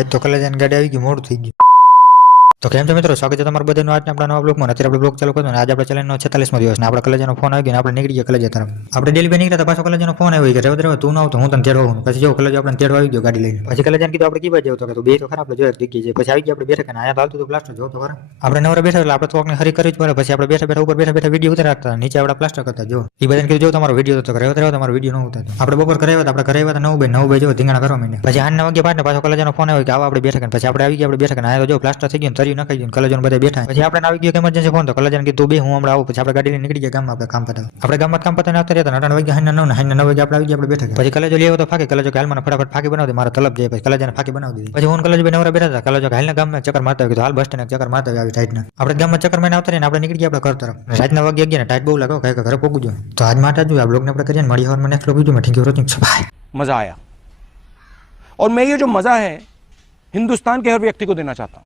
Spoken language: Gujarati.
એ તો કલેજાની ગાડી આવી ગઈ મોડું થઈ ગયું. તો કેમ છો મિત્રો? સ્વાગત છે તમારું બધાનું આજના આપણા નવા બ્લોગમાં. અત્યારે આપણે બ્લોગ ચાલુ કરતો અને આજે આપણે ચેલેન્જનો છેતાલીસમો દિવસ આપણે કલેજનો ફોન આવી ગયો આપણે નીકળી ગયા કલેજ તરફ. આપણે ડેલી બે નીકળ્યા તો પાછો કલેજનો ફોન આવી કે રેવત રેવત તું ના આવતો, હું તને તેડવા આવું પછી જો કલેજ આપણે તેડવા આવી ગયો ગાડી લઈને. પછી કલેજાને કીધું આપણે કીવા જેવું તો કે બે તો ખરા, આપણે જોઈએ છે પછી આવી ગયા, આપણે બેઠા કે આયા આવતું તો પ્લાસ્ટર જો તો ખરા. આપણે નવરા બેઠા એટલે આપણે તો હરી કરવી જ પડે. પછી આપણે બેઠા બેઠા ઉપર બેઠા બેઠા વીડિયો ઉતારતા નીચે આપણે પ્લાસ્ટર કરતા, જો. એ બધાને કીધું, જો તમારો વીડિયો તો રેવત રેવત તમારો વીડિયો ન ઉતારતો આપણે બપોર કરાવ્યા હતા, આપણે કરાવ્યા હતા, નવ બે નવ બે જો ધીંગાણા કરવા માંડ્યા. પછી આઠ વાગ્યા પાંચ પાછો કલેજનો ફોન આવ્યો કે આવો આપણે બેઠા પછી આપણે આવી ગયા, આપણે બેઠા આયા જો પ્લાસ્ટર થઈ ગયું તર્યું નખાઈ ગયું કલેજાનો બધા બેઠા પછી આપણે આવી ગયો ઇમરજન્સી ફોન તો કલેજાને કીધું બે હું હમણાં આવું પછી આપણે ગાડી લઈને નીકળી ગયા ગામમાં આપણે કામ પતાવ આપણે ગામમાં કામ પતાવીને આવતા રહ્યા હતા વાગે હાઈના નવ ને હાઈના નવ વાગે આપણે આવી ગયા આપણે બેઠા પછી કલેજો લેવો તો ફાકી કલેજો હાલ મને ફટાફટ ફાકી બનાવી દે મારા તલબ જાય પછી કલેજાને ફાકી બનાવી દીધી પછી હું કલેજો બે નવરા બેઠા હતા કલેજો હાલના ગામમાં ચક્કર મારતા હોય કીધું હાલ બસ સ્ટેન્ડ ચક્કર મારતા હોય આવી ટાઈટના આપણે ગામમાં ચક્કર મારીને આવતા રહીને આપણે નીકળી ગયા આપણે ઘર તરફ રાતના વાગે ગયા ને ટાઈટ બહુ લાગો કઈ ઘરે પોગું જો તો આજ માટે જ આ બ્લોગને આપણે કરીએ ને મળી હવાર નેક્સ્ટ બ્લોગ બીજું મેં ઠીક રોટિંગ સફાઈ मज़ा आया और मैं ये जो मज़ा है हिंदुस्तान के हर व्यक्ति को देना चाहता हूँ